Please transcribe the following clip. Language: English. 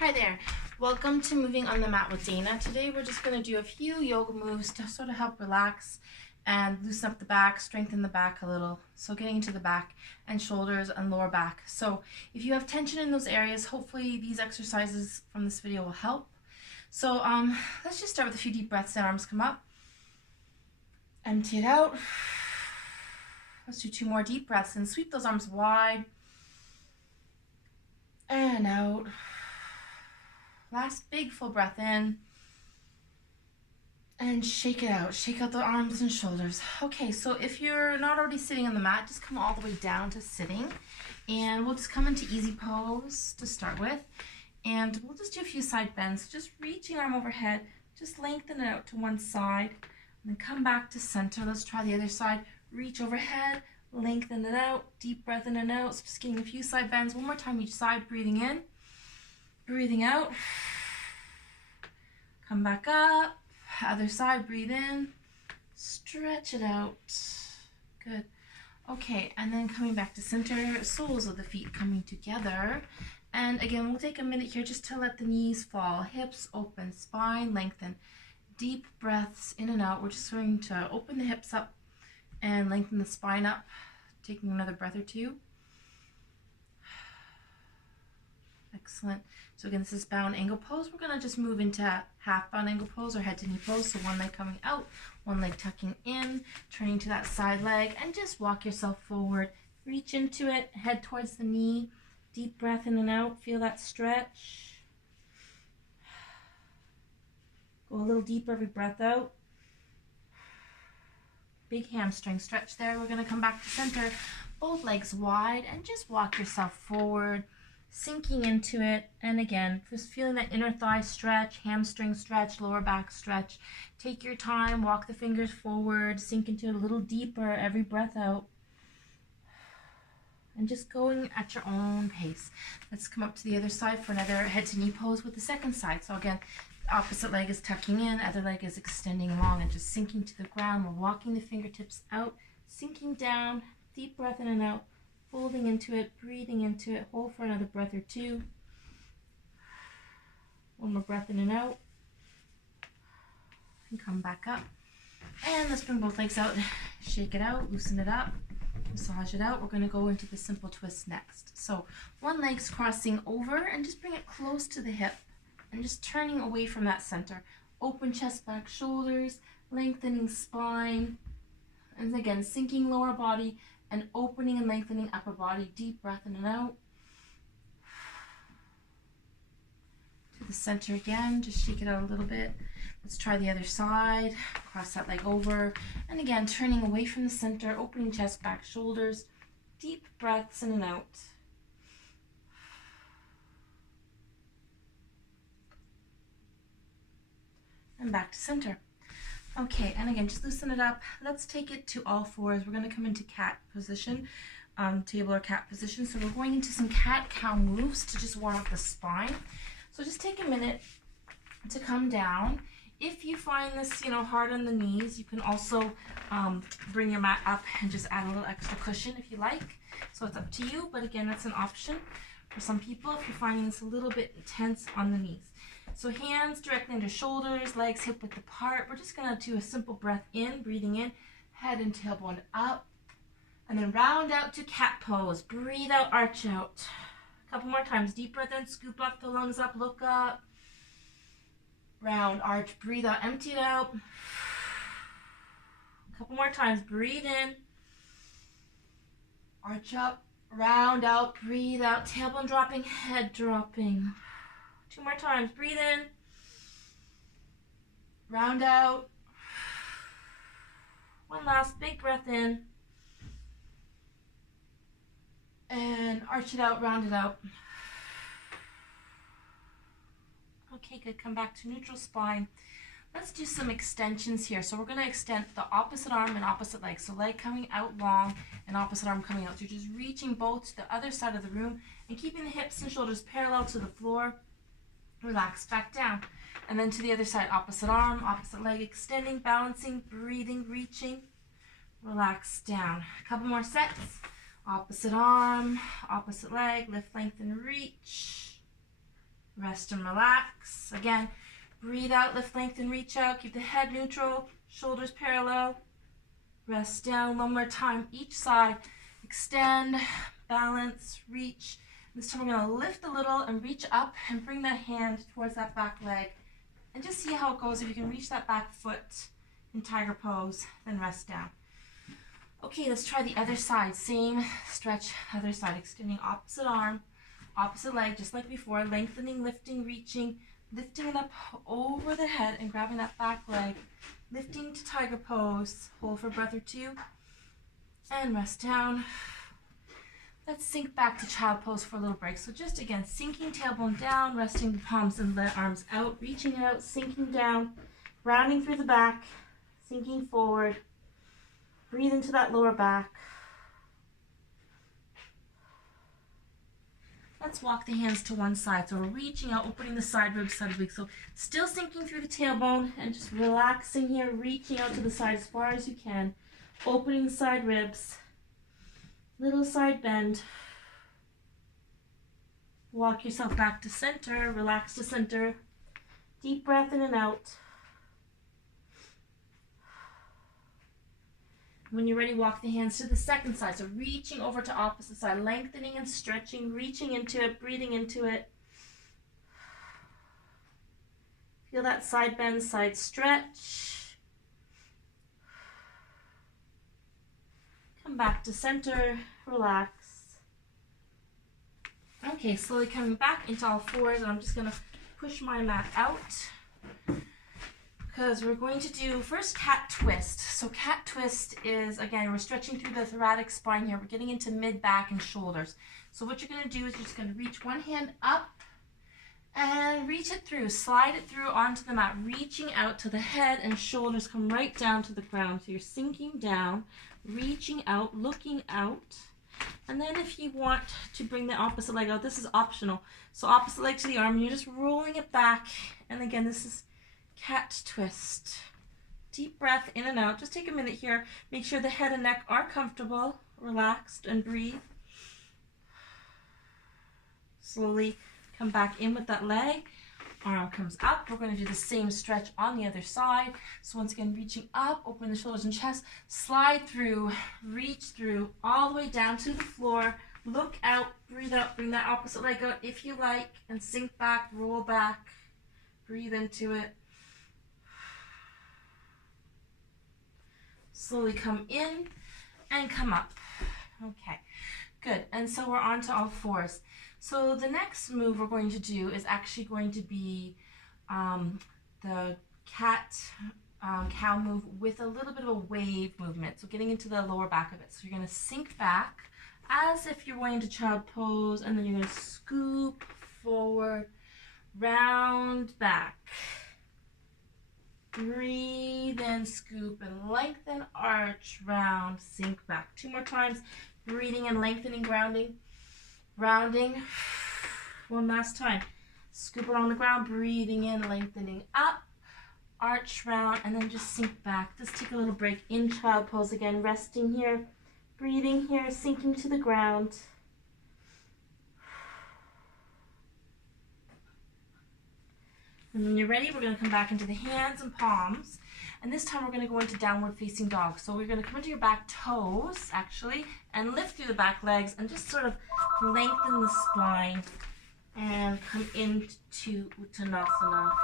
Hi there. Welcome to Moving on the Mat with Dana. Today we're just going to do a few yoga moves to sort of help relax and loosen up the back, strengthen the back a little. So getting into the back and shoulders and lower back. So if you have tension in those areas, hopefully these exercises from this video will help. So let's just start with a few deep breaths in. Arms come up. Empty it out. Let's do 2 more deep breaths and sweep those arms wide and out. Last big full breath in and shake it out. Shake out the arms and shoulders. Okay, so if you're not already sitting on the mat, just come all the way down to sitting, and we'll just come into easy pose to start with, and we'll just do a few side bends. Just reaching arm overhead, just lengthen it out to one side and then come back to center. Let's try the other side. Reach overhead, lengthen it out, deep breath in and out. So just getting a few side bends. One more time each side, breathing in, breathing out. Come back up, other side, breathe in, stretch it out. Good. Okay, and then coming back to center, soles of the feet coming together. And again, we'll take a minute here just to let the knees fall, hips open, spine lengthen. Deep breaths in and out. We're just going to open the hips up and lengthen the spine up, taking another breath or two. Excellent. So again, this is bound angle pose. We're going to just move into half bound angle pose or head to knee pose. So one leg coming out, one leg tucking in, turning to that side leg, and just walk yourself forward. Reach into it, head towards the knee. Deep breath in and out. Feel that stretch. Go a little deeper every breath out. Big hamstring stretch there. We're going to come back to center, both legs wide, and just walk yourself forward, sinking into it. And again, just feeling that inner thigh stretch, hamstring stretch, lower back stretch. Take your time, walk the fingers forward, sink into it a little deeper every breath out. And just going at your own pace. Let's come up to the other side for another head to knee pose with the second side. So again, the opposite leg is tucking in, other leg is extending along and just sinking to the ground. We're walking the fingertips out, sinking down, deep breath in and out, folding into it, breathing into it. Hold for another breath or two. One more breath in and out. And come back up. And let's bring both legs out. Shake it out, loosen it up, massage it out. We're going to go into the simple twist next. So one leg's crossing over and just bring it close to the hip and just turning away from that center. Open chest, back, shoulders, lengthening spine. And again, sinking lower body and opening and lengthening upper body. Deep breath in and out. To the center again, just shake it out a little bit. Let's try the other side. Cross that leg over. And again, turning away from the center, opening chest, back, shoulders. Deep breaths in and out. And back to center. Okay, and again, just loosen it up. Let's take it to all fours. We're going to come into cat position, table or cat position. So we're going into some cat-cow moves to just warm up the spine. So just take a minute to come down. If you find this, hard on the knees, you can also bring your mat up and just add a little extra cushion if you like. So it's up to you, but again, that's an option for some people if you're finding this a little bit intense on the knees. So hands directly under shoulders, legs hip width apart. We're just going to do a simple breath in, breathing in, head and tailbone up, and then round out to cat pose. Breathe out, arch out. A couple more times. Deep breath in, scoop up the lungs up, look up. Round, arch, breathe out, empty it out. A couple more times. Breathe in, arch up, round out, breathe out, tailbone dropping, head dropping. 2 more times. Breathe in. Round out. One last big breath in. And arch it out, round it out. Okay, good. Come back to neutral spine. Let's do some extensions here. So we're going to extend the opposite arm and opposite leg. So leg coming out long and opposite arm coming out. So you're just reaching both to the other side of the room and keeping the hips and shoulders parallel to the floor. Relax back down. And then to the other side, opposite arm, opposite leg, extending, balancing, breathing, reaching. Relax down. A couple more sets. Opposite arm, opposite leg, lift, lengthen, reach. Rest and relax. Again, breathe out, lift, lengthen, reach out. Keep the head neutral, shoulders parallel. Rest down one more time, each side. Extend, balance, reach. This time we're going to lift a little and reach up and bring that hand towards that back leg. And just see how it goes. If you can reach that back foot in tiger pose, then rest down. Okay, let's try the other side. Same stretch, other side. Extending opposite arm, opposite leg, just like before. Lengthening, lifting, reaching, lifting it up over the head and grabbing that back leg. Lifting to tiger pose. Hold for a breath or two. And rest down. Let's sink back to child pose for a little break. So just again, sinking tailbone down, resting the palms and the arms out, reaching out, sinking down, rounding through the back, sinking forward. Breathe into that lower back. Let's walk the hands to one side. So we're reaching out, opening the side ribs, side oblique. So still sinking through the tailbone and just relaxing here, reaching out to the side as far as you can. Opening the side ribs. Little side bend. Walk yourself back to center, relax to center. Deep breath in and out. When you're ready, walk the hands to the second side. So reaching over to opposite side, lengthening and stretching, reaching into it, breathing into it. Feel that side bend, side stretch. Come back to center, relax. Okay, slowly coming back into all fours, and I'm just gonna push my mat out because we're going to do first cat twist. So cat twist is, again, we're stretching through the thoracic spine here. We're getting into mid, back, and shoulders. So what you're gonna do is you're just gonna reach one hand up and reach it through, slide it through onto the mat, reaching out to the head and shoulders come right down to the ground. So you're sinking down, reaching out, looking out. And then if you want to bring the opposite leg out, this is optional. So opposite leg to the arm, and you're just rolling it back. And again, this is cat twist. Deep breath in and out. Just take a minute here. Make sure the head and neck are comfortable, relaxed, and breathe. Slowly come back in with that leg. Arm comes up. We're going to do the same stretch on the other side. So once again, reaching up, open the shoulders and chest, slide through, reach through, all the way down to the floor. Look out, breathe out, bring that opposite leg out if you like, and sink back, roll back, breathe into it. Slowly come in and come up. Okay, good. And so we're on to all fours. So the next move we're going to do is actually going to be the cat cow move with a little bit of a wave movement. So getting into the lower back of it. So you're going to sink back as if you're going to child pose, and then you're going to scoop forward, round back. Breathe in, scoop and lengthen, arch, round, sink back. 2 more times. Breathing and lengthening, grounding. Rounding. One last time. Scoop along the ground, breathing in, lengthening up, arch, round, and then just sink back. Let's take a little break in child pose again, resting here, breathing here, sinking to the ground. And when you're ready, we're going to come back into the hands and palms. And this time we're going to go into downward facing dog. So we're going to come into your back toes, actually, and lift through the back legs and just sort of lengthen the spine and come into Uttanasana.